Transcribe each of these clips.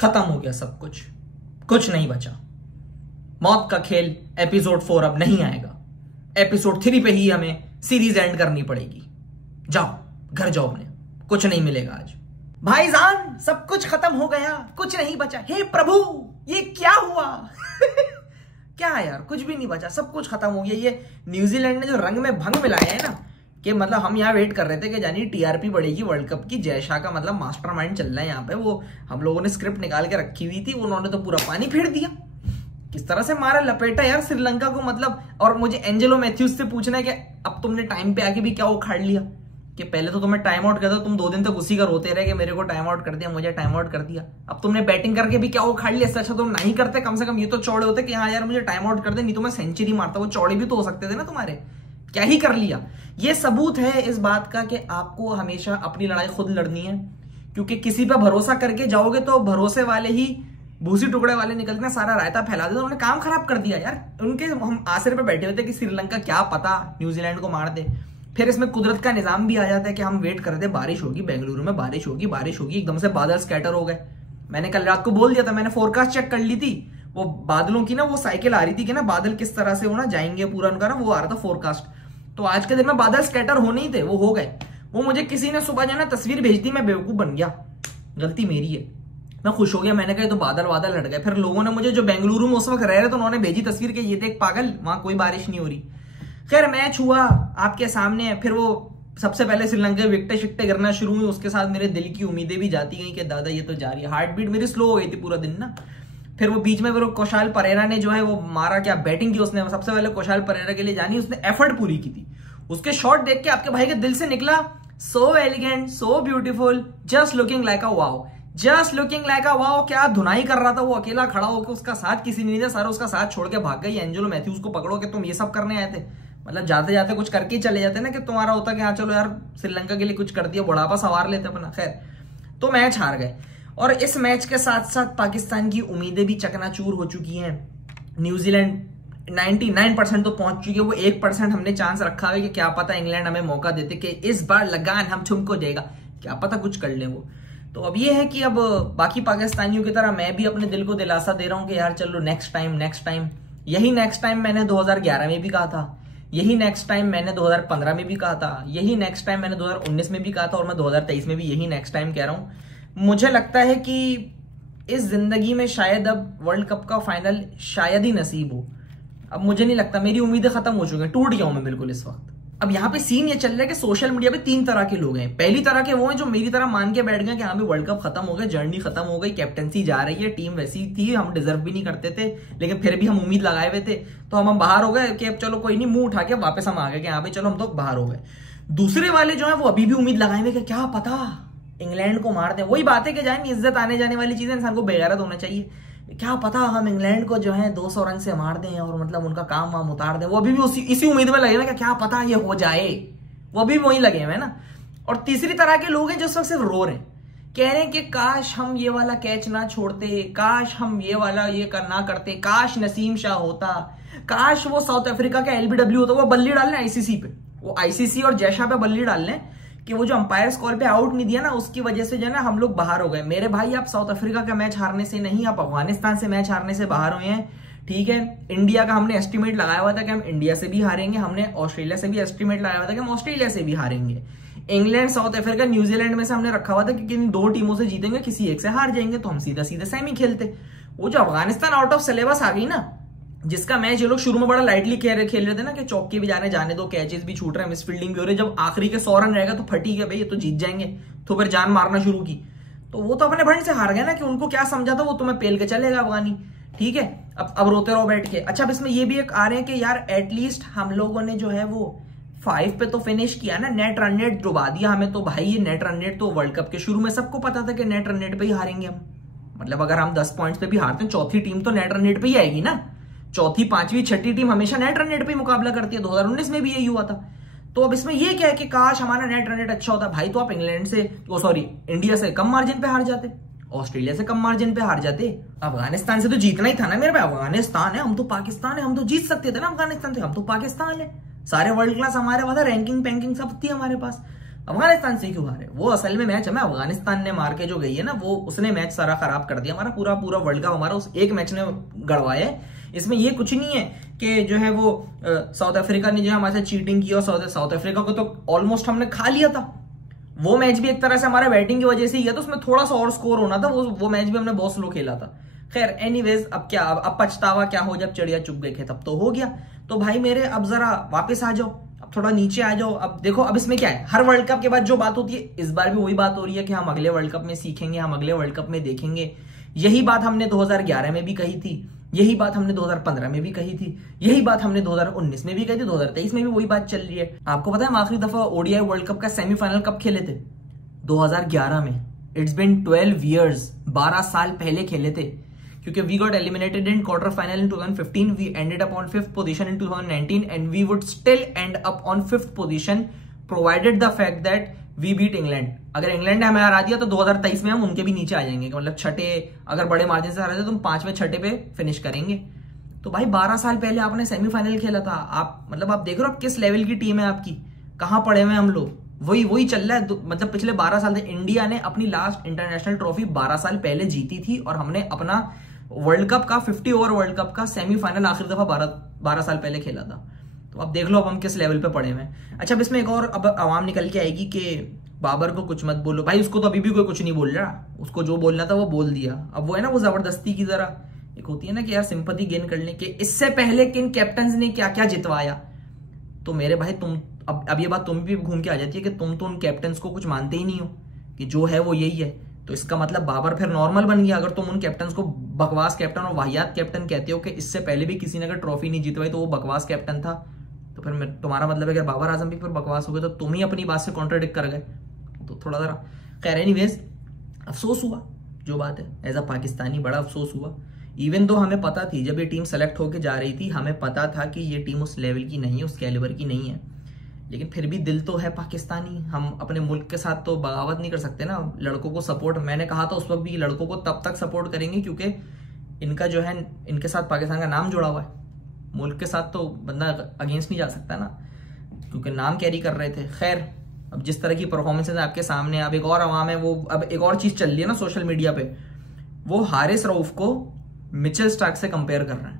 खत्म हो गया सब कुछ, कुछ नहीं बचा। मौत का खेल एपिसोड 4 अब नहीं आएगा। एपिसोड 3 पे ही हमें सीरीज एंड करनी पड़ेगी। जाओ घर जाओ, अपने कुछ नहीं मिलेगा आज। भाईजान सब कुछ खत्म हो गया, कुछ नहीं बचा। हे प्रभु ये क्या हुआ? क्या यार, कुछ भी नहीं बचा, सब कुछ खत्म हो गया। ये न्यूजीलैंड ने जो रंग में भंग मिलाया है ना, कि मतलब हम यहाँ वेट कर रहे थे कि जानी टीआरपी बढ़ेगी वर्ल्ड कप की, जय शाह का मतलब मास्टरमाइंड चल रहा है यहाँ पे। वो हम लोगों ने स्क्रिप्ट निकाल के रखी हुई थी, उन्होंने तो पूरा पानी फेर दिया। किस तरह से मारा लपेटा यार श्रीलंका को, मतलब। और मुझे एंजेलो मैथ्यूज से पूछना है कि अब तुमने टाइम पे आके भी क्या उखाड़ लिया, कि पहले तो तुम्हें टाइम आउट कर दो, तुम 2 दिन तक उसी का रोते रहे कि मेरे को टाइम आउट कर दिया, मुझे टाइम आउट कर दिया। अब तुमने बैटिंग करके भी क्या उखाड़ लिया? इससे अच्छा तुम नहीं करते, कम से कम ये तो चौड़े होते कि हाँ यार मुझे टाइम आउट कर दे, नहीं तो मैं सेंचुरी मारता। वो चौड़े भी तो हो सकते थे ना तुम्हारे, क्या ही कर लिया। ये सबूत है इस बात का कि आपको हमेशा अपनी लड़ाई खुद लड़नी है, क्योंकि किसी पर भरोसा करके जाओगे तो भरोसे वाले ही भूसी टुकड़े वाले निकलते हैं, सारा रायता फैला देते। उन्होंने काम खराब कर दिया यार। उनके हम आसरे पे बैठे हुए थे कि श्रीलंका क्या पता न्यूजीलैंड को मार दे। फिर इसमें कुदरत का निजाम भी आ जाता है कि हम वेट कर रहे थे बारिश होगी, बेंगलुरु में बारिश होगी, बारिश होगी, एकदम से बादल स्कैटर हो गए। मैंने कल रात को बोल दिया था, मैंने फोरकास्ट चेक कर ली थी, वो बादलों की ना वो साइकिल आ रही थी कि ना बादल किस तरह से होना जाएंगे पूरा उनका ना, वो आ रहा था फोरकास्ट। तो आज के दिन में बादल स्कैटर होने ही थे, वो हो गए। वो मुझे किसी ने सुबह जो ना तस्वीर भेज दी, मैं बेवकूफ बन गया, गलती मेरी है। मैं खुश हो गया, मैंने कहा तो बादल बादल हट गए। फिर लोगों ने मुझे जो बेंगलुरु में उस वक्त रह रहे तो उन्होंने भेजी तस्वीर के ये देख पागल वहां कोई बारिश नहीं हो रही। खैर मैच हुआ आपके सामने, फिर वो सबसे पहले श्रीलंका विकटे शिकटे गिरना शुरू हुई, उसके साथ मेरे दिल की उम्मीदें भी जाती गई कि दादा ये तो जा रही है। हार्ट बीट मेरी स्लो हो गई थी पूरा दिन ना। फिर वो बीच में फिर कौशाल परेरा ने जो है वो मारा, क्या बैटिंग की उसने। सबसे पहले कौशाल परेरा के लिए जानी, उसने एफर्ट पूरी की थी। उसके शॉट देख के आपके भाई के दिल से निकला, so elegant, so beautiful, just looking like a wow, just looking like a wow. क्या धुनाई कर रहा था वो अकेला खड़ा होकर, उसका साथ किसी ने नहीं था, सारा उसका साथ छोड़ के भाग गई। एंजेलो मैथ्यूज को पकड़ो कि तुम ये सब करने आए थे, मतलब जाते जाते कुछ करके ही चले जाते ना, कि तुम्हारा होता कि हाँ चलो यार श्रीलंका के लिए कुछ कर दिया, बुढ़ापा सवार लेते अपना। खैर तो मैच हार गए, और इस मैच के साथ साथ पाकिस्तान की उम्मीदें भी चकनाचूर हो चुकी हैं। न्यूजीलैंड 99% तो पहुंच चुकी है, वो 1% हमने चांस रखा है कि क्या पता इंग्लैंड हमें मौका देते कि इस बार लगान हम तुमको देगा, क्या पता कुछ कर ले वो। तो अब ये है कि अब बाकी पाकिस्तानियों की तरह मैं भी अपने दिल को दिलासा दे रहा हूं कि यार चलो नेक्स्ट टाइम, नेक्स्ट टाइम। यही नेक्स्ट टाइम मैंने 2011 में भी कहा था, यही नेक्स्ट टाइम मैंने 2015 में भी कहा था, यही नेक्स्ट टाइम मैंने 2019 में भी कहा था, और मैं 2023 में भी यही नेक्स्ट टाइम कह रहा हूं। मुझे लगता है कि इस जिंदगी में शायद अब वर्ल्ड कप का फाइनल शायद ही नसीब हो। अब मुझे नहीं लगता, मेरी उम्मीदें खत्म हो चुकी हैं, टूट गया हूं मैं बिल्कुल इस वक्त। अब यहाँ पे सीन ये चल रहा है कि सोशल मीडिया पे 3 तरह के लोग हैं। पहली तरह के वो हैं जो मेरी तरह मान के बैठ गए कि हाँ भी वर्ल्ड कप खत्म हो गया, जर्नी खत्म हो गई, कैप्टनसी जा रही है, टीम वैसी थी, हम डिजर्व भी नहीं करते थे, लेकिन फिर भी हम उम्मीद लगाए हुए थे तो हम बाहर हो गए कि अब चलो कोई नहीं, मुंह उठा के वापस हम आ गए कि हाँ भाई चलो हम तो बाहर हो गए। दूसरे वाले जो है वो अभी भी उम्मीद लगाए हुए कि क्या पता इंग्लैंड को मार दें। वही बात है कि जाए इज्जत आने जाने वाली चीजें, इंसान को बेगैरत होना चाहिए। क्या पता हम इंग्लैंड को जो है 200 रन से मार दें और मतलब उनका काम वाम उतार दें। वो अभी भी इसी उम्मीद में लगे ना कि क्या पता ये हो जाए, वो भी वही लगे हुए ना। और तीसरी तरह के लोग हैं जो इस वक्त सिर्फ रो रहे हैं, कह रहे हैं कि काश हम ये वाला कैच ना छोड़ते, काश हम ये वाला ये ना करते, काश नसीम शाह होता, काश वो साउथ अफ्रीका का एलबीडब्ल्यू होता। वो बल्ली डाल लें आईसीसी पे, वो आईसीसी और जय शाह पे बल्ली डाल लें कि वो जो अंपायर कॉल पे आउट नहीं दिया ना, उसकी वजह से जो है ना हम लोग बाहर हो गए। मेरे भाई आप साउथ अफ्रीका का मैच हारने से नहीं, आप अफगानिस्तान से मैच हारने से बाहर हुए हैं, ठीक है। इंडिया का हमने एस्टिमेट लगाया हुआ था कि हम इंडिया से भी हारेंगे, हमने ऑस्ट्रेलिया से भी एस्टिमेट लगाया हुआ था कि हम ऑस्ट्रेलिया से भी हारेंगे। इंग्लैंड, साउथ अफ्रीका, न्यूजीलैंड में से हमने रखा हुआ था कि किन 2 टीमों से जीतेंगे, किसी एक से हार जाएंगे, तो हम सीधा सीधा सेमी खेलते। वो जो अफगानिस्तान आउट ऑफ सिलेबस आ गई ना, जिसका मैच ये लोग शुरू में बड़ा लाइटली खेल रहे थे ना कि चौके भी जाने दो, कैचेस भी छूट रहे हैं, मिस फील्डिंग भी हो रही है, जब आखिरी के 100 रन रहेगा तो फटी गया भाई ये तो जीत जाएंगे, तो फिर जान मारना शुरू की। तो वो तो अपने भंड से हार गए ना, कि उनको क्या समझा था वो तुम्हें पेल के चलेगा अफगानी, ठीक है। अब रोते रहो बैठ के। अच्छा अब इसमें ये भी एक आ रहे हैं कि यार एटलीस्ट हम लोगों ने जो है वो 5 पे तो फिनिश किया ना, नेट रन रेट डुबा दिया हमें। तो भाई ये नेट रन रेट तो वर्ल्ड कप के शुरू में सबको पता था कि नेट रन रेट पे ही हारेंगे हम। मतलब अगर हम 10 पॉइंट्स पे भी हारते हैं, चौथी टीम तो नेट रन रेट पे ही आएगी ना। चौथी, पांचवी, छठी टीम हमेशा नेट रन रेट पे ही मुकाबला करती है, 2019 में भी यही हुआ था। तो अब इसमें ये क्या है कि काश हमारा नेट रन रेट अच्छा होता। भाई तो आप इंग्लैंड से, इंडिया से कम मार्जिन पे हार जाते, ऑस्ट्रेलिया से कम मार्जिन पे हार जाते, अफगानिस्तान से तो जीतना ही था ना मेरे भाई। अफगानिस्तान है, हम तो पाकिस्तान है, हम तो जीत सकते थे ना अफगानिस्तान से, हम तो पाकिस्तान है। सारे वर्ल्ड क्लास हमारे पास, रैंकिंग पैंकिंग सब थी हमारे पास। अफगानिस्तान से क्यों हारे? वो असल में मैच हमें अफगानिस्तान ने मार के जो गई है ना, वो उसने मैच सारा खराब कर दिया हमारा। पूरा पूरा वर्ल्ड कप हमारा उस एक मैच ने गड़वाया है। इसमें ये कुछ नहीं है कि जो है वो साउथ अफ्रीका ने जो हमारे साथ चीटिंग की, और साउथ अफ्रीका को तो ऑलमोस्ट हमने खा लिया था। वो मैच भी एक तरह से हमारा बैटिंग की वजह से ही है, तो उसमें थोड़ा सा और स्कोर होना था। वो मैच भी हमने बहुत स्लो खेला था। खैर एनीवेज, अब क्या, अब पछतावा क्या हो, जब चिड़िया चुग गए थे तब तो हो गया। तो भाई मेरे, अब जरा वापस आ जाओ, अब थोड़ा नीचे आ जाओ। अब देखो, अब इसमें क्या है, हर वर्ल्ड कप के बाद जो बात होती है, इस बार भी वही बात हो रही है कि हम अगले वर्ल्ड कप में सीखेंगे, हम अगले वर्ल्ड कप में देखेंगे। यही बात हमने 2011 में भी कही थी, यही बात हमने 2015 में भी कही थी, यही बात हमने 2019 में भी कही थी, 2023 में भी वही बात चल रही है। आपको पता है हम आखिरी दफा ओडीआई वर्ल्ड कप का सेमीफाइनल कब खेले थे? 2011 में। इट्स बिन 12 years, 12 साल पहले खेले थे। क्योंकि we got eliminated in quarter final in 2015, we ended up on 5th position in 2019 and we would still end up on 5th position provided the fact that we beat England. अगर England ने हमें हरा दिया तो 2023 में हम उनके भी नीचे आ जाएंगे, मतलब छठे, अगर बड़े मार्जिन से हरा दिया तो हम 5वें 6ठे पे फिनिश करेंगे। तो भाई 12 साल पहले आपने सेमीफाइनल खेला था। आप मतलब आप देख रहे हो आप किस लेवल की टीम है आपकी, कहां पड़े हुए हम लोग। वही चल रहा है। मतलब पिछले 12 साल से इंडिया ने अपनी लास्ट इंटरनेशनल ट्रॉफी 12 साल पहले जीती थी, और हमने अपना वर्ल्ड कप का 50 ओवर वर्ल्ड कप का सेमीफाइनल आखिरी दफा 12 साल पहले खेला था। तो अब देख लो अब हम किस लेवल पे पड़े हुए हैं। अच्छा, अब इसमें एक और अब आवाम निकल के आएगी कि बाबर को कुछ मत बोलो। भाई उसको तो अभी भी कोई कुछ नहीं बोल रहा, उसको जो बोलना था वो बोल दिया। अब वो है ना, वो जबरदस्ती की जरा एक होती है ना कि यार सिंपैथी गेन करने के, इससे पहले किन कैप्टन ने क्या क्या जितवाया। तो मेरे भाई तुम अब ये बात तुम भी घूम के आ जाती है कि तुम तो उन कैप्टन को कुछ मानते ही नहीं हो, कि जो है वो यही है। तो इसका मतलब बाबर फिर नॉर्मल बन गया। अगर तुम उन कैप्टन को बकवास कैप्टन और वाहियात कैप्टन कहते हो कि इससे पहले भी किसी ने अगर ट्रॉफी नहीं जितवाई तो वो बकवास कैप्टन था, तो फिर तुम्हारा मतलब है कि बाबर आजम भी फिर बकवास हो गए, तो तुम ही अपनी बात से कॉन्ट्राडिक्ट कर गए। तो थोड़ा जरा खैर एनीवेज, अफसोस हुआ जो बात है, एज अ पाकिस्तानी बड़ा अफसोस हुआ। इवन दो हमें पता थी जब ये टीम सेलेक्ट होकर जा रही थी, हमें पता था कि ये टीम उस लेवल की नहीं है, उस कैलिबर की नहीं है, लेकिन फिर भी दिल तो है पाकिस्तानी। हम अपने मुल्क के साथ तो बगावत नहीं कर सकते ना। लड़कों को सपोर्ट, मैंने कहा था उस वक्त भी, लड़कों को तब तक सपोर्ट करेंगे क्योंकि इनका जो है, इनके साथ पाकिस्तान का नाम जुड़ा हुआ है। मुल्क के साथ तो बंदा अगेंस्ट नहीं जा सकता ना, क्योंकि नाम कैरी कर रहे थे। खैर, अब जिस तरह की परफॉर्मेंसेज आपके सामने, अब एक और अवाम है वो, अब एक और चीज चल रही है ना सोशल मीडिया पे, वो हारिस रऊफ को मिचेल स्टार्क से कंपेयर कर रहे हैं।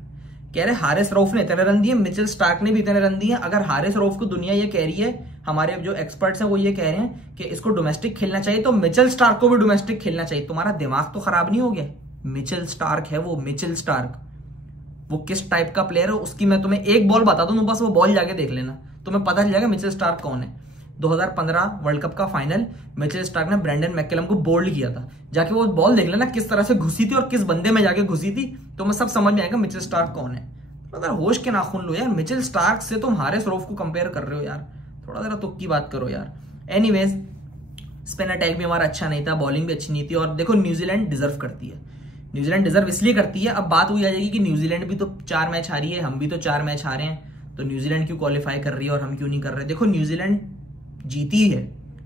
कह रहे हारिस रऊफ ने इतने रन दिए, मिचेल स्टार्क ने भी इतने रन दिए। अगर हारिस रऊफ को दुनिया ये कह रही है, हमारे जो एक्सपर्ट्स हैं वो ये कह रहे हैं कि इसको डोमेस्टिक खेलना चाहिए, तो मिचेल स्टार्क को भी डोमेस्टिक खेलना चाहिए। तुम्हारा दिमाग तो खराब नहीं हो गया? मिचेल स्टार्क है वो, मिचेल स्टार्क, वो किस टाइप का प्लेयर है उसकी मैं तुम्हें एक बॉल बता दूं, बस वो बॉल जाके देख लेना, तुम्हें पता चल जाएगा मिचेल स्टार्क कौन है। 2015 वर्ल्ड कप का फाइनल मिचेल स्टार्क ने ब्रेंडन मैकलम को बोल्ड किया था, जाके वो बॉल देख लेना किस तरह से घुसी थी और किस बंदे में जाके घुसी थी, तो मैं सब समझ में आएगा मिचेल स्टार्क कौन है। थोड़ा जरा होश के नाखून लो यार, मिचेल स्टार्क से तुम हारिस रऊफ को कंपेयर कर रहे हो यार, थोड़ा जरा तुक की बात करो यार। एनीवेज, स्पिन अटैक भी हमारा अच्छा नहीं था, बॉलिंग भी अच्छी नहीं थी, और देखो न्यूजीलैंड डिजर्व करती है, न्यूजीलैंड डिजर्व इसलिए करती है। अब बात हुई आ जाएगी कि न्यूजीलैंड भी तो 4 मैच हारी है, हम भी तो 4 मैच हारे हैं, तो न्यूजीलैंड क्यों क्वालिफाई कर रही है और हम क्यों नहीं कर रहे। देखो न्यूजीलैंड जीती है,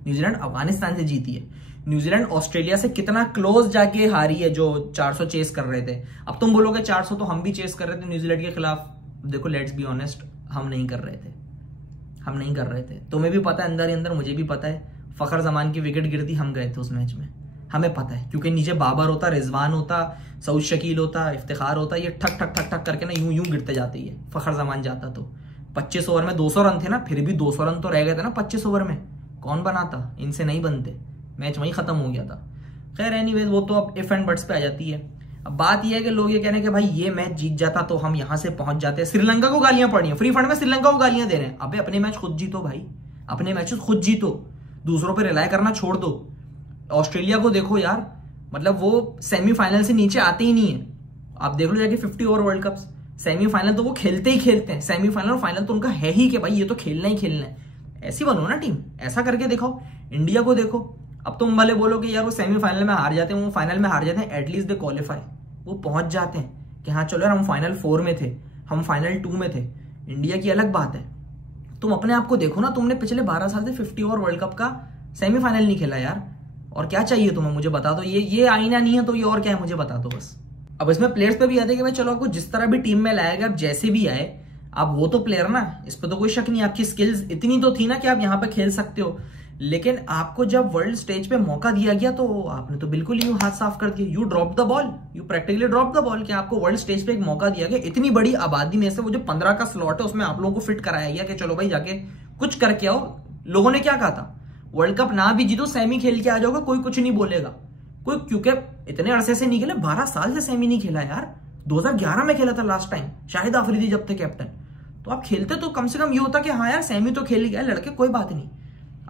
न्यूजीलैंड अफगानिस्तान से जीती है, न्यूजीलैंड ऑस्ट्रेलिया से कितना क्लोज जाके हारी है जो 400 चेस कर रहे थे। अब तुम बोलोगे 400 तो हम भी चेस कर रहे थे न्यूजीलैंड के खिलाफ। देखो लेट्स बी ऑनेस्ट, हम नहीं कर रहे थे, हम नहीं कर रहे थे। तुम्हें भी पता है अंदर ही अंदर, मुझे भी पता है, फखर जमान की विकेट गिरती हम गए थे उस मैच में, हमें पता है, क्योंकि नीचे बाबर होता, रिजवान होता, सऊद शकील होता, इफ्तिखार होता, ये ठक ठक ठक ठक करके ना यूं यूं गिरते जाते ही है। फखर जमान जाता तो 25 ओवर में 200 रन थे ना, फिर भी 200 रन तो रह गए थे ना 25 ओवर में, कौन बनाता, इनसे नहीं बनते, मैच वहीं खत्म हो गया था। खैर एनीवेज, वो तो अब इफ एंड बट्स पे आ जाती है। अब बात यह है कि लोग ये कह रहे हैं कि भाई ये मैच जीत जाता तो हम यहां से पहुंच जाते। श्रीलंका को गालियां पड़ी हैं, फ्री फंड में श्रीलंका को गालियां दे रहे हैं। अबे अपने मैच खुद जीतो भाई, अपने मैचेस खुद जीतो, दूसरों पर रिलाय करना छोड़ दो। ऑस्ट्रेलिया को देखो यार, मतलब वो सेमीफाइनल से नीचे आते ही नहीं है। आप देख लो जाके 50 ओवर वर्ल्ड कप, सेमीफाइनल तो वो खेलते ही खेलते हैं, सेमीफाइनल और फाइनल तो उनका है ही कि भाई ये तो खेलना ही खेलना है। ऐसी बनो ना टीम, ऐसा करके दिखाओ। इंडिया को देखो, अब तुम भले बोलो कि यार वो सेमीफाइनल में हार जाते हैं, वो फाइनल में हार जाते हैं, एटलीस्ट दे क्वालिफाई, वो पहुंच जाते हैं कि हाँ चलो यार हम फाइनल 4 में थे, हम फाइनल 2 में थे। इंडिया की अलग बात है। तुम अपने आप को देखो ना, तुमने पिछले 12 साल से 50 ओवर वर्ल्ड कप का सेमीफाइनल नहीं खेला यार, और क्या चाहिए तुम्हें, मुझे बता दो। ये आईना नहीं है तो ये और क्या है, मुझे बता दो बस। अब इसमें प्लेयर्स पे भी आते हैं कि भाई चलो आपको जिस तरह भी टीम में लाएगा, आप जैसे भी आए, आप वो तो प्लेयर ना, इस पर तो कोई शक नहीं, आपकी स्किल्स इतनी तो थी ना कि आप यहाँ पे खेल सकते हो। लेकिन आपको जब वर्ल्ड स्टेज पे मौका दिया गया तो आपने तो बिल्कुल ही हाथ साफ कर दिया। You drop the ball, you practically drop the ball कि आपको वर्ल्ड स्टेज पे एक मौका दिया गया। इतनी बड़ी आबादी में से वो जो 15 का स्लॉट है उसमें आप लोगों को फिट कराया गया कि चलो भाई जाके कुछ करके आओ। लोगों ने क्या कहा था, वर्ल्ड कप ना भी जीतो सेमी खेल के आ जाओगे, कोई कुछ नहीं बोलेगा कोई, क्योंकि इतने अरसे से नहीं खेले, 12 साल से सेमी नहीं खेला यार। 2011 में खेला था लास्ट टाइम शाहिद आफरीदी जब थे कैप्टन। तो आप खेलते तो कम से कम ये होता कि हाँ यार सेमी तो खेल गया लड़के, कोई बात नहीं।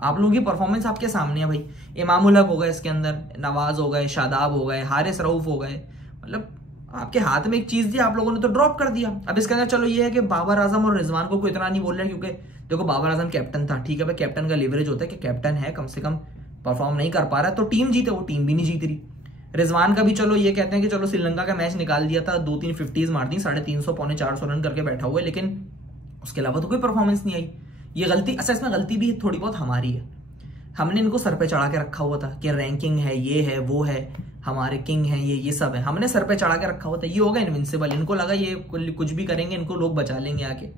आप लोगों की परफॉर्मेंस आपके सामने है भाई। इमामुल हक हो गए इसके अंदर, नवाज हो गए, शादाब हो गए, हारिस रऊफ हो गए, मतलब आपके हाथ में एक चीज थी, आप लोगों ने तो ड्रॉप कर दिया। अब इसके अंदर चलो ये है कि बाबर आजम और रिजवान को कोई इतना नहीं बोल रहा, क्योंकि देखो बाबर आजम कैप्टन था, ठीक है भाई, कैप्टन का लीवरेज होता है कि कैप्टन है, कम से कम परफॉर्म नहीं कर पा रहा है तो टीम जीते, वो टीम भी नहीं जीत रही। रिजवान का भी चलो ये कहते हैं कि चलो श्रीलंका का मैच निकाल दिया था, 2-3 50s मार दी, 350 पौने 400 रन करके बैठा हुआ है, लेकिन उसके अलावा तो कोई परफॉर्मेंस नहीं आई। ये गलती, अच्छा इसमें गलती भी थोड़ी बहुत हमारी है। हमने इनको सर पे चढ़ा के रखा हुआ था कि रैंकिंग है, ये है, वो है, हमारे किंग है, ये सब है, हमने सर पे चढ़ा के रखा हुआ था। ये होगा इनविंसिबल, इनको लगा ये कुछ भी करेंगे इनको लोग बचा लेंगे आके।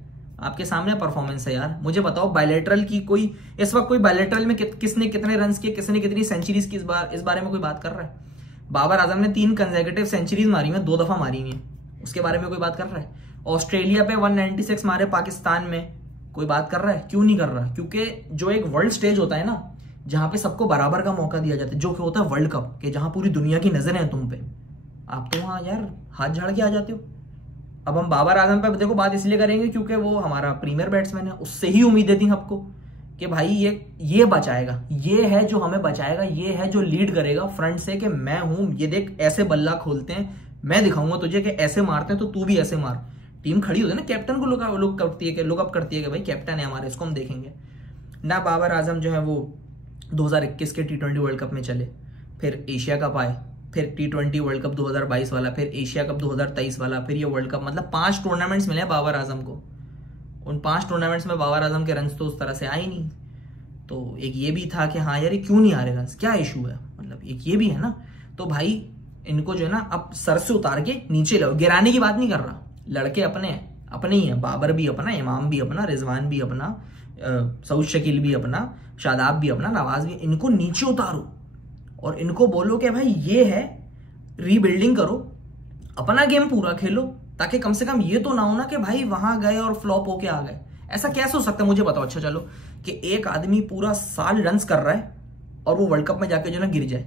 आपके सामने परफॉर्मेंस है यार। मुझे बताओ बायलैटरल की कोई इस वक्त कोई बायलैटरल में किसने कितने रन किए, किसने कितनी सेंचुरीज की, इस बारे में कोई बात कर रहा है? बाबर आजम ने 3 कंसेक्यूटिव सेंचुरीज मारी है, 2 दफा मारी है, उसके बारे में कोई बात कर रहा है? ऑस्ट्रेलिया पे 196 मारे पाकिस्तान में, कोई बात कर रहा है? क्यों नहीं कर रहा? क्योंकि जो एक वर्ल्ड स्टेज होता है ना, जहां पे सबको बराबर का मौका दिया जाता है, जो कि होता है वर्ल्ड कप, कि जहां पूरी दुनिया की नजरें हैं तुम पे, आप तो वहां यार हाथ झाड़ के आ जाते हो। अब हम बाबर आजम पे देखो बात इसलिए करेंगे क्योंकि वो हमारा प्रीमियर बैट्समैन है, उससे ही उम्मीदें थी सबको कि भाई ये बचाएगा, ये है जो हमें बचाएगा, ये है जो लीड करेगा फ्रंट से कि मैं हूं, ये देख ऐसे बल्ला खोलते हैं, मैं दिखाऊंगा तुझे कि ऐसे मारते हैं तो तू भी ऐसे मार। टीम खड़ी होती है ना, कैप्टन को लुक करती है, लुकअप करती है कि भाई कैप्टन है हमारे, इसको हम देखेंगे ना। बाबर आजम जो है वो 2021 के T20 वर्ल्ड कप में चले, फिर एशिया कप आए, फिर T20 वर्ल्ड कप 2022 वाला, फिर एशिया कप 2023 वाला, फिर ये वर्ल्ड कप, मतलब 5 टूर्नामेंट्स मिले बाबर आजम को। उन 5 टूर्नामेंट्स में बाबर आजम के रन तो उस तरह से आए नहीं। तो एक ये भी था कि हाँ यार ये क्यों नहीं आ रहे रन, क्या इशू है, मतलब एक ये भी है ना। तो भाई इनको जो है ना अब सर से उतार के नीचे लाओ। गिराने की बात नहीं कर रहा, लड़के अपने ही हैं, बाबर भी अपना, इमाम भी अपना, रिजवान भी अपना, सऊद शकील भी अपना, शादाब भी अपना, नवाज भी, इनको नीचे उतारो और इनको बोलो कि भाई ये है, रीबिल्डिंग करो, अपना गेम पूरा खेलो, ताकि कम से कम ये तो ना हो ना कि भाई वहां गए और फ्लॉप होके आ गए। ऐसा कैसे हो सकता है मुझे बताओ। अच्छा चलो कि एक आदमी पूरा साल रन्स कर रहा है और वो वर्ल्ड कप में जाके जो ना गिर जाए,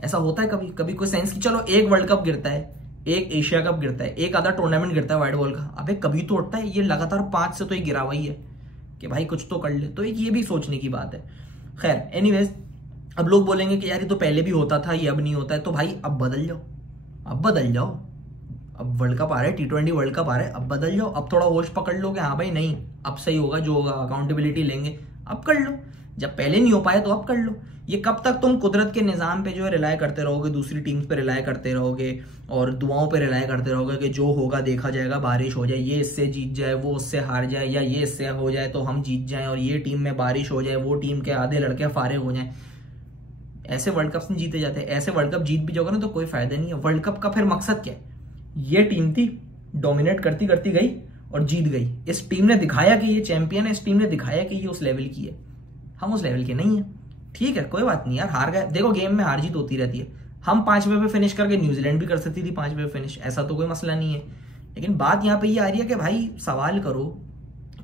ऐसा होता है कभी कभी? कोई सेंस की चलो एक वर्ल्ड कप गिरता है, एक एशिया कप गिरता है, एक आधा टूर्नामेंट गिरता है वाइड बॉल का, अबे कभी तो उठता है। ये लगातार 5 से तो ये गिरा हुआ ही है कि भाई कुछ तो कर ले। तो एक ये भी सोचने की बात है। खैर एनीवेज, अब लोग बोलेंगे कि यार ये तो पहले भी होता था, ये अब नहीं होता है। तो भाई अब बदल जाओ, अब बदल जाओ। अब वर्ल्ड कप आ रहा है, T20 वर्ल्ड कप आ रहा है, अब बदल जाओ। अब थोड़ा होश पकड़ लो कि हाँ भाई नहीं, अब सही होगा, जो होगा अकाउंटेबिलिटी लेंगे, अब कर लो। जब पहले नहीं हो पाए तो अब कर लो। ये कब तक तुम कुदरत के निज़ाम पे जो है रिलाय करते रहोगे, दूसरी टीम्स पे रिलाय करते रहोगे और दुआओं पे रिलाय करते रहोगे कि जो होगा देखा जाएगा, बारिश हो जाए, ये इससे जीत जाए, वो उससे हार जाए, या ये इससे हो जाए तो हम जीत जाएं, और ये टीम में बारिश हो जाए, वो टीम के आधे लड़के फारिग हो जाएं। ऐसे वर्ल्ड कप नहीं जीते जाते। ऐसे वर्ल्ड कप जीत भी जाओगे ना तो कोई फायदा नहीं है। वर्ल्ड कप का फिर मकसद क्या है? ये टीम थी, डोमिनेट करती करती गई और जीत गई। इस टीम ने दिखाया कि ये चैंपियन है, इस टीम ने दिखाया कि ये उस लेवल की है। हम उस लेवल के नहीं है, ठीक है, कोई बात नहीं यार, हार गए। देखो गेम में हार जीत होती रहती है। हम 5वें पे फिनिश करके न्यूजीलैंड भी कर सकती थी 5वें पे फिनिश, ऐसा तो कोई मसला नहीं है। लेकिन बात यहाँ पे ये आ रही है कि भाई सवाल करो,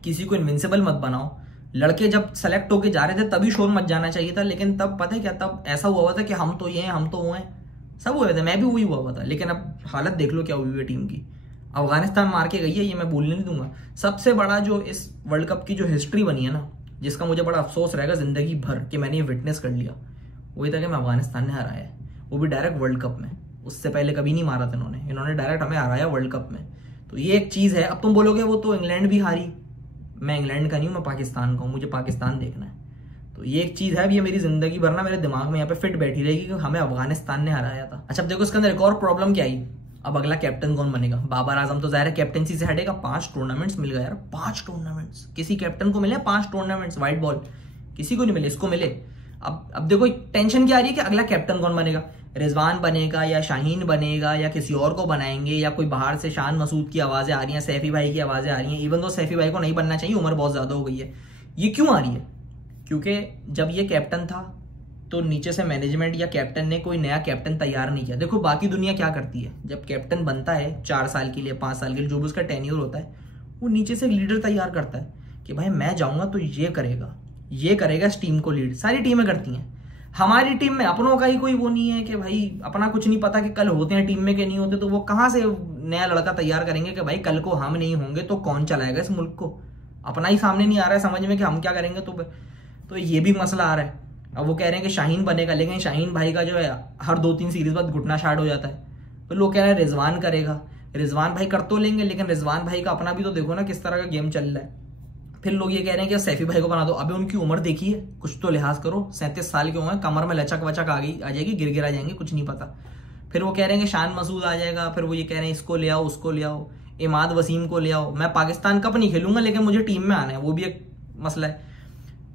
किसी को इनविंसिबल मत बनाओ। लड़के जब सेलेक्ट होके जा रहे थे तभी शोर मच जाना चाहिए था, लेकिन तब पता है क्या, तब ऐसा हुआ था कि हम तो ये हैं, हम तो वो हैं, सब हुए थे, मैं भी वही हुआ था। लेकिन अब हालत देख लो क्या हुई है टीम की। अफगानिस्तान मार के गई है, ये मैं भूलने नहीं दूंगा। सबसे बड़ा जो इस वर्ल्ड कप की जो हिस्ट्री बनी है ना, जिसका मुझे बड़ा अफसोस रहेगा जिंदगी भर कि मैंने ये विटनेस कर लिया, वही था कि मैं अफगानिस्तान ने हराया है, वो भी डायरेक्ट वर्ल्ड कप में। उससे पहले कभी नहीं मारा था इन्होंने डायरेक्ट हमें हराया वर्ल्ड कप में। तो ये एक चीज है। अब तुम बोलोगे वो तो इंग्लैंड भी हारी, मैं इंग्लैंड का नहीं हूं, मैं पाकिस्तान का हूं, मुझे पाकिस्तान देखना है। तो ये एक चीज है, ये मेरी जिंदगी भर ना मेरे दिमाग में यहाँ पे फिट बैठी रहेगी कि हमें अफगानिस्तान ने हराया था। अच्छा अब देखो इसके अंदर एक और प्रॉब्लम क्या आई, अब अगला कैप्टन कौन बनेगा? बाबर आजम तो जाहिर है कैप्टनसी से हटेगा। 5 टूर्नामेंट्स मिल गए यार, 5 टूर्नामेंट्स। किसी कैप्टन को मिले 5 टूर्नामेंट्स वाइट बॉल, किसी को नहीं मिले, इसको मिले। अब देखो टेंशन क्या आ रही है कि अगला कैप्टन कौन बनेगा? रिजवान बनेगा या शाहीन बनेगा या किसी और को बनाएंगे, या कोई बाहर से शान मसूद की आवाजें आ रही हैं, सैफी भाई की आवाजें आ रही हैं। इवन तो सैफी भाई को नहीं बनना चाहिए, उम्र बहुत ज्यादा हो गई है। ये क्यों आ रही है? क्योंकि जब ये कैप्टन था तो नीचे से मैनेजमेंट या कैप्टन ने कोई नया कैप्टन तैयार नहीं किया। देखो बाकी दुनिया क्या करती है, जब कैप्टन बनता है 4 साल के लिए 5 साल के लिए जो भी उसका टेन्योर होता है, वो नीचे से लीडर तैयार करता है कि भाई मैं जाऊंगा तो ये करेगा इस टीम को लीड। सारी टीमें करती हैं। हमारी टीम में अपनों का ही कोई वो नहीं है कि भाई अपना कुछ नहीं पता कि कल होते हैं टीम में कि नहीं होते, तो वो कहाँ से नया लड़का तैयार करेंगे कि भाई कल को हम नहीं होंगे तो कौन चलाएगा इस मुल्क को। अपना ही सामने नहीं आ रहा है समझ में कि हम क्या करेंगे। तो ये भी मसला आ रहा है। अब वो कह रहे हैं कि शाहीन बनेगा, लेकिन शाहीन भाई का जो है हर 2-3 सीरीज बाद घुटना स्टार्ट हो जाता है। तो लोग कह रहे हैं रिजवान करेगा। रिजवान भाई कर तो लेंगे, लेकिन रिजवान भाई का अपना भी तो देखो ना किस तरह का गेम चल रहा है। फिर लोग ये कह रहे हैं कि सैफी भाई को बना दो। अबे उनकी उम्र देखी है, कुछ तो लिहाज करो। 37 साल की उम्र, कमर में लचक वचक आ जाएगी, गिर आ जाएंगे, कुछ नहीं पता। फिर वो कह रहे हैं कि शान मसूद आ जाएगा। फिर वो ये कह रहे हैं इसको ले आओ, उसको ले आओ, इमाद वसीम को ले आओ। मैं पाकिस्तान कप नहीं खेलूंगा लेकिन मुझे टीम में आना है, वो भी एक मसला है।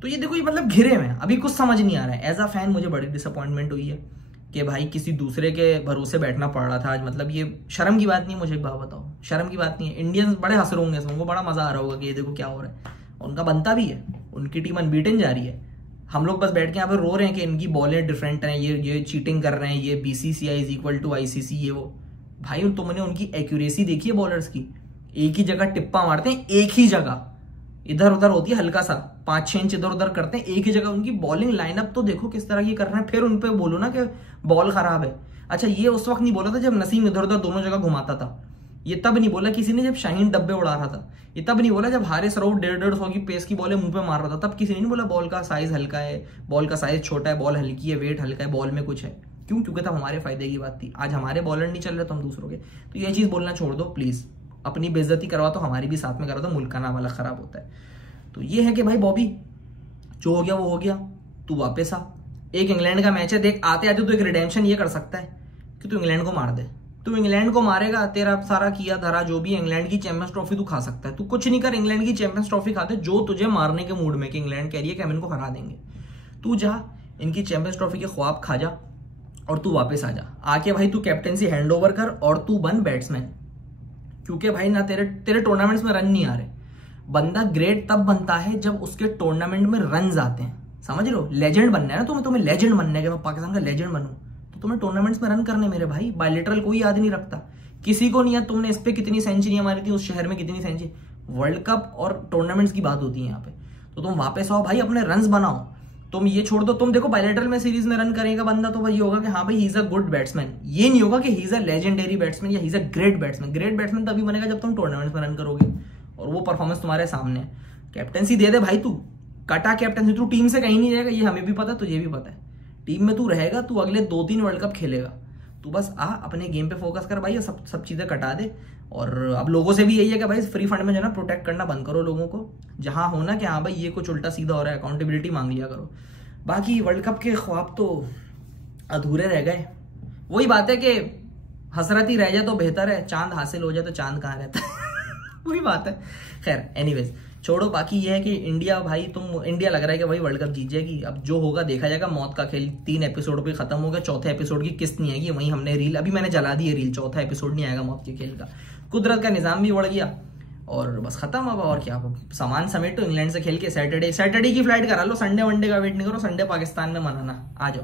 तो ये देखो ये मतलब घिरे में अभी कुछ समझ नहीं आ रहा है। एज अ फैन मुझे बड़ी डिसअपॉइंटमेंट हुई है कि भाई किसी दूसरे के भरोसे बैठना पड़ रहा था आज। मतलब ये शर्म की बात नहीं है। मुझे एक बात बताओ, शर्म की बात नहीं है। इंडियंस बड़े हंस रहे होंगे, उनको बड़ा मजा आ रहा होगा कि ये देखो क्या हो रहा है। उनका बनता भी है, उनकी टीम अनबीटन जा रही है। हम लोग बस बैठ के यहाँ पे रो रहे हैं कि इनकी बॉलें डिफरेंट हैं, ये चीटिंग कर रहे हैं, ये BCCI is equal to ICC, ये वो। भाई तुमने उनकी एक्यूरेसी देखी है बॉलर्स की? एक ही जगह टिप्पा मारते हैं, एक ही जगह, इधर उधर होती है हल्का सा, 5-6 इंच इधर उधर करते हैं, एक ही जगह। उनकी बॉलिंग लाइनअप तो देखो किस तरह की कर रहे हैं। फिर उनपे बोलो ना कि बॉल खराब है। अच्छा ये उस वक्त नहीं बोला था जब नसीम इधर उधर दोनों जगह घुमाता था। ये तब नहीं बोला किसी ने जब शाहीन डब्बे उड़ा रहा था। ये तब नहीं बोला जब हारिस रऊफ 150 की पेस की बॉलें मुंह पे मार रहा था। तब किसी ने नहीं बोला बॉल का साइज हल्का है, बॉल का साइज छोटा है, बॉल हल्की है, वेट हल्का है, बॉल में कुछ है। क्यों? क्योंकि तब हमारे फायदे की बात थी। आज हमारे बॉलर नहीं चल रहे तो हम दूसरों के। तो ये चीज बोलना छोड़ दो प्लीज। अपनी बेइज्जती करवा तो हमारी भी साथ में करा दो, मुल्क का नाम अलग खराब होता है। तो ये है कि भाई बॉबी जो हो गया वो हो गया, तू वापस आ। एक इंग्लैंड का मैच है, देख आते आते तो एक रिडेम्पशन ये कर सकता है कि तू इंग्लैंड को मार दे। तू इंग्लैंड को मारेगा, तेरा सारा किया धरा जो भी इंग्लैंड की चैंपियंस ट्रॉफी तू खा सकता है। तू कुछ नहीं कर, इंग्लैंड की चैंपियंस ट्रॉफी खाते जो तुझे मारने के मूड में कि इंग्लैंड कह रही है कि हम इनको हरा देंगे। तू जा इनकी चैंपियंस ट्रॉफी के ख्वाब खा जा और तू वापस आ जा। आके भाई तू कैप्टेंसी हैंड ओवर कर और तू बन बैट्समैन। क्योंकि भाई ना तेरे टूर्नामेंट्स में रन नहीं आ रहे। बंदा ग्रेट तब बनता है जब उसके टूर्नामेंट में रन आते हैं, समझ लो। लेजेंड बनना है ना तुम्हें लेजेंड बनना है कि मैं पाकिस्तान का लेजेंड बनूं, तो तुम्हें टूर्नामेंट्स में रन करने मेरे भाई। बायलेटरल कोई याद नहीं रखता, किसी को नहीं याद तुमने इस पे कितनी सेंचुरियां मारी थी, उस शहर में कितनी सेंचुरी। वर्ल्ड कप और टूर्नामेंट्स की बात होती है यहाँ पे। तो तुम वापस आओ भाई, अपने रन बनाओ। तुम ये छोड़ दो, तुम देखो बायलेटरल में सीरीज में रन करेगा बंदा तो भाई होगा कि हाँ भाई he is a good batsman. ये नहीं होगा कि he is a legendary batsman या he is a great batsman. Great batsman तभी बनेगा जब तुम टूर्नामेंट्स में रन करोगे और वो परफॉर्मेंस तुम्हारे सामने है। कैप्टेंसी दे दे भाई, तू कटा कैप्टेंसी। तू टीम से कहीं नहीं जाएगा, ये हमें भी पता है, तुझे भी पता है। टीम में तू रहेगा, तू अगले 2-3 वर्ल्ड कप खेलेगा। तू बस आ अपने गेम पे फोकस कर भाई, सब चीजें कटा दे। और अब लोगों से भी यही है कि भाई फ्री फंड में जो ना प्रोटेक्ट करना बंद करो लोगों को। जहां होना कि हाँ भाई ये कुछ उल्टा सीधा हो रहा है, अकाउंटेबिलिटी मांग लिया करो। बाकी वर्ल्ड कप के ख्वाब तो अधूरे रह गए। वही बात है कि हसरत ही रह जाए तो बेहतर है, चांद हासिल हो जाए तो चांद कहाँ रहता है। वही बात है। खैर एनीवेज छोड़ो। बाकी ये है कि इंडिया भाई इंडिया लग रहा है कि भाई वर्ल्ड कप जीत जाएगी। अब जो होगा देखा जाएगा। मौत का खेल 3 एपिसोड पे खत्म हो गया। चौथे एपिसोड की किस्त नहीं आएगी। वहीं हमने रील अभी मैंने जला दी है रील, चौथा एपिसोड नहीं आएगा मौत के खेल का। कुदरत का निजाम भी बढ़ गया और बस खत्म। अब और क्या, सामान समेटो, इंग्लैंड से खेल के सैटरडे की फ्लाइट करा लो। संडे वनडे का वेट नहीं करो, संडे पाकिस्तान में मनाना। आ जाओ।